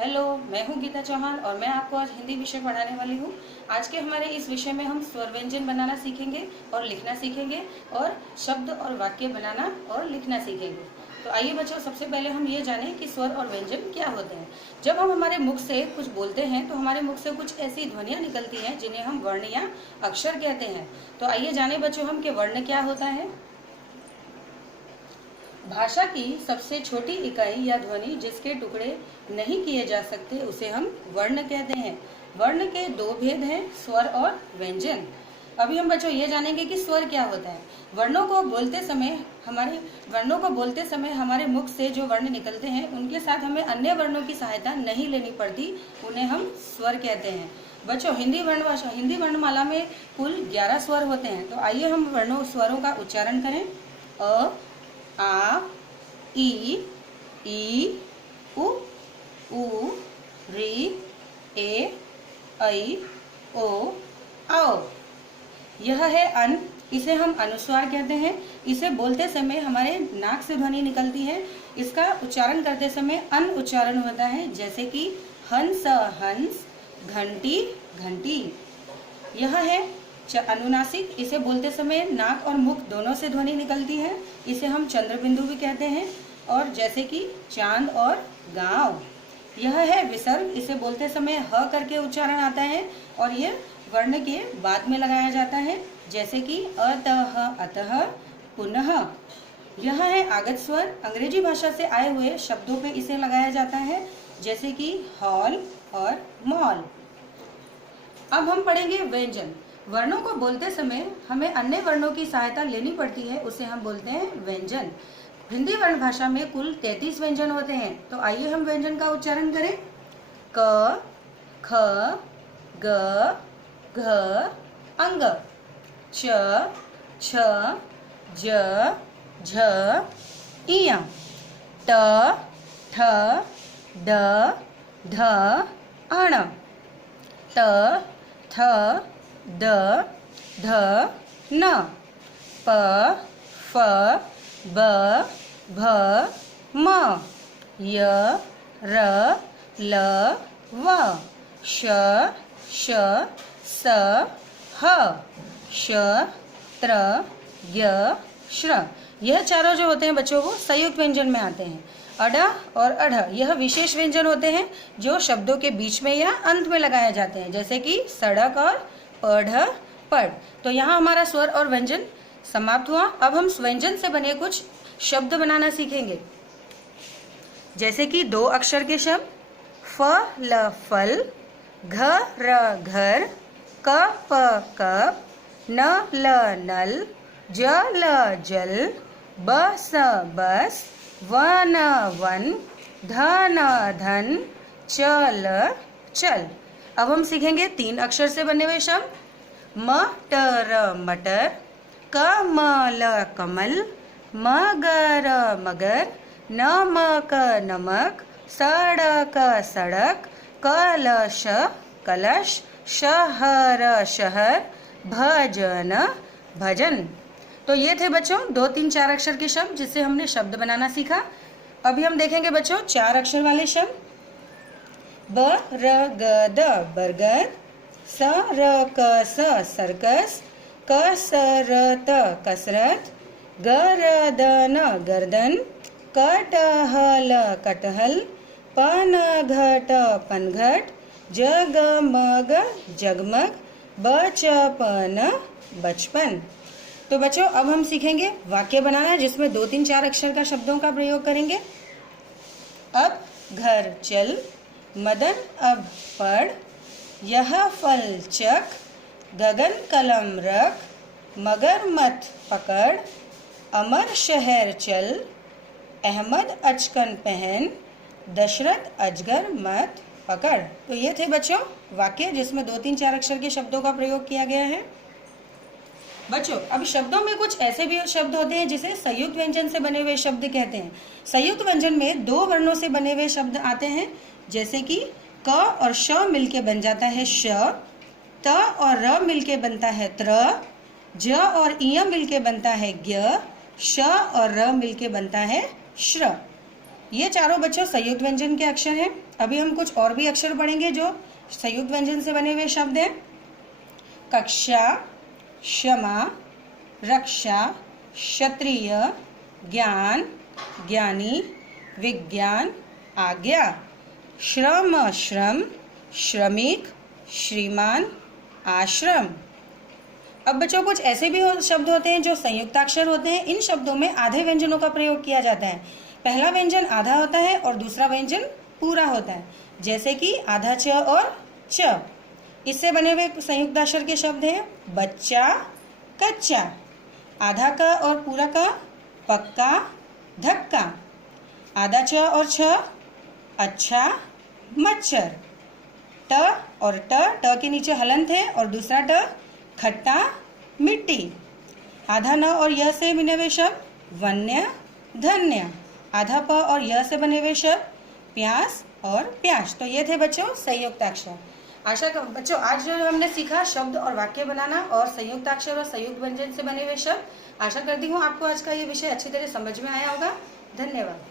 Hello, मैं हूं गीता चौहान और मैं आपको आज हिंदी विषय पढ़ाने वाली हूं। आज के हमारे इस विषय में हम स्वर व्यंजन बनाना सीखेंगे और लिखना सीखेंगे और शब्द और वाक्य बनाना और लिखना सीखेंगे। तो आइए बच्चों, सबसे पहले हम ये जानें कि स्वर और व्यंजन क्या होते हैं। जब हम हमारे मुख से कुछ बोलते हैं तो हमारे मुख से कुछ ऐसी ध्वनियाँ निकलती हैं जिन्हें हम वर्ण या अक्षर कहते हैं। तो आइए जाने बच्चों हम कि वर्ण क्या होता है। भाषा की सबसे छोटी इकाई या ध्वनि जिसके टुकड़े नहीं किए जा सकते उसे हम वर्ण कहते हैं। वर्ण के दो भेद हैं, स्वर और व्यंजन। अभी हम बच्चों ये जानेंगे कि स्वर क्या होता है। वर्णों को बोलते समय हमारे मुख से जो वर्ण निकलते हैं उनके साथ हमें अन्य वर्णों की सहायता नहीं लेनी पड़ती, उन्हें हम स्वर कहते हैं। बच्चों, हिंदी वर्णमाला में कुल 11 स्वर होते हैं। तो आइए हम स्वरों का उच्चारण करें। अ, आ, ई, उ, री, ए, ऐ, ओ, औ। यह है अन, इसे हम अनुस्वार कहते हैं। इसे बोलते समय हमारे नाक से ध्वनि निकलती है। इसका उच्चारण करते समय अन उच्चारण होता है, जैसे कि हंस हंस, घंटी घंटी। यह है अनुनासिक, इसे बोलते समय नाक और मुख दोनों से ध्वनि निकलती है। इसे हम चंद्र बिंदु भी कहते हैं, और जैसे कि चांद और गांव। यह है विसर्ग, इसे बोलते समय ह करके उच्चारण आता है और यह वर्ण के बाद में लगाया जाता है, जैसे कि अतः, अतः, पुनः। यह है आगत स्वर, अंग्रेजी भाषा से आए हुए शब्दों पे इसे लगाया जाता है, जैसे कि हॉल और मॉल। अब हम पढ़ेंगे व्यंजन। वर्णों को बोलते समय हमें अन्य वर्णों की सहायता लेनी पड़ती है, उसे हम बोलते हैं व्यंजन। हिंदी वर्ण भाषा में कुल 33 व्यंजन होते हैं। तो आइए हम व्यंजन का उच्चारण करें। क, ख, ग, घ, अंग, च, छ, ज, झ, इय, ट, ठ, ड, ढ, अण, त, थ, द, ध, न, प, फ, ब, भ, म, य, र, ल, व, श, श, स, ह, श, त्र, य, श्र। यह चारों जो होते हैं बच्चों वो संयुक्त व्यंजन में आते हैं। अड और अढ़ यह विशेष व्यंजन होते हैं जो शब्दों के बीच में या अंत में लगाए जाते हैं, जैसे कि सड़क और पढ़, पढ़। तो यहाँ हमारा स्वर और व्यंजन समाप्त हुआ। अब हम व्यंजन से बने कुछ शब्द बनाना सीखेंगे, जैसे कि 2 अक्षर के शब्द। फ, ल, फल, घ, र, घर, क, प, कप, न, ल, नल, ज, ल, जल, ब, स, बस, व, न, वन, ध, न, धन, च, ल, चल। अब हम सीखेंगे 3 अक्षर से बने हुए शब्द। म, ट, र, मटर, क, म, ल, कमल, म, ग, र, मगर, न, म, क, नमक, स, ड़, क, सड़क, क, ल, श, कलश, श, ह, र, शहर, भजन, भजन। तो ये थे बच्चों 2, 3, 4 अक्षर के शब्द जिससे हमने शब्द बनाना सीखा। अभी हम देखेंगे बच्चों 4 अक्षर वाले शब्द। ब, र, ग, द, बरगद, स, र, क, स, सर्कस, क, स, र, त, कसरत, ग, र, द, न, गर्दन, क, ट, ह, ल, कटहल, प, न, घ, ट, पनघट, ज, ग, म, ग, जगमग, ब, च, प, न, बचपन। तो बच्चों अब हम सीखेंगे वाक्य बनाना, जिसमें 2, 3, 4 अक्षर का शब्दों का प्रयोग करेंगे। अब घर चल, मदन अब पढ़, यह फल चख, गगन कलम रख, मगरमच्छ पकड़, अमर शहर चल, अहमद अचकन पहन, दशरथ अजगर मत पकड़। तो ये थे बच्चों वाक्य जिसमें 2, 3, 4 अक्षर के शब्दों का प्रयोग किया गया है। बच्चों, अब शब्दों में कुछ ऐसे भी शब्द होते हैं जिसे संयुक्त व्यंजन से बने हुए शब्द कहते हैं। संयुक्त व्यंजन में 2 वर्णों से बने हुए शब्द आते हैं, जैसे कि क और श मिलके बन जाता है श, त और र मिलके बनता है त्र, ज और इय मिलके बनता है ज्ञ, श और र मिलके बनता है श्र। ये चारों बच्चों संयुक्त व्यंजन के अक्षर हैं। अभी हम कुछ और भी अक्षर पढ़ेंगे जो संयुक्त व्यंजन से बने हुए शब्द हैं। कक्षा, क्षमा, रक्षा, क्षत्रिय, ज्ञान, ज्ञानी, विज्ञान, आज्ञा, श्रम, श्रम, श्रमिक, श्रीमान, आश्रम। अब बच्चों कुछ ऐसे भी शब्द होते हैं जो संयुक्ताक्षर होते हैं। इन शब्दों में आधे व्यंजनों का प्रयोग किया जाता है। पहला व्यंजन आधा होता है और दूसरा व्यंजन पूरा होता है, जैसे कि आधा च और च। इससे बने हुए संयुक्ताक्षर के शब्द हैं बच्चा, कच्चा, आधा का और पूरा का, पक्का, धक्का, आधा च और छ, अच्छा, मच्छर, ट और ट के नीचे हलंत है और दूसरा ट, खट्टा, मिट्टी, आधा न और य से बने हुए शब्द वन्य, धन्य, आधा प और य से बने हुए शब्द प्यास और प्यास। तो ये थे बच्चों संयुक्ताक्षर। आशा कर बच्चों आज जो हमने सीखा शब्द और वाक्य बनाना और संयुक्ताक्षर और संयुक्त व्यंजन से बने हुए शब्द। आशा करती हूँ आपको आज का ये विषय अच्छी तरह समझ में आया होगा। धन्यवाद।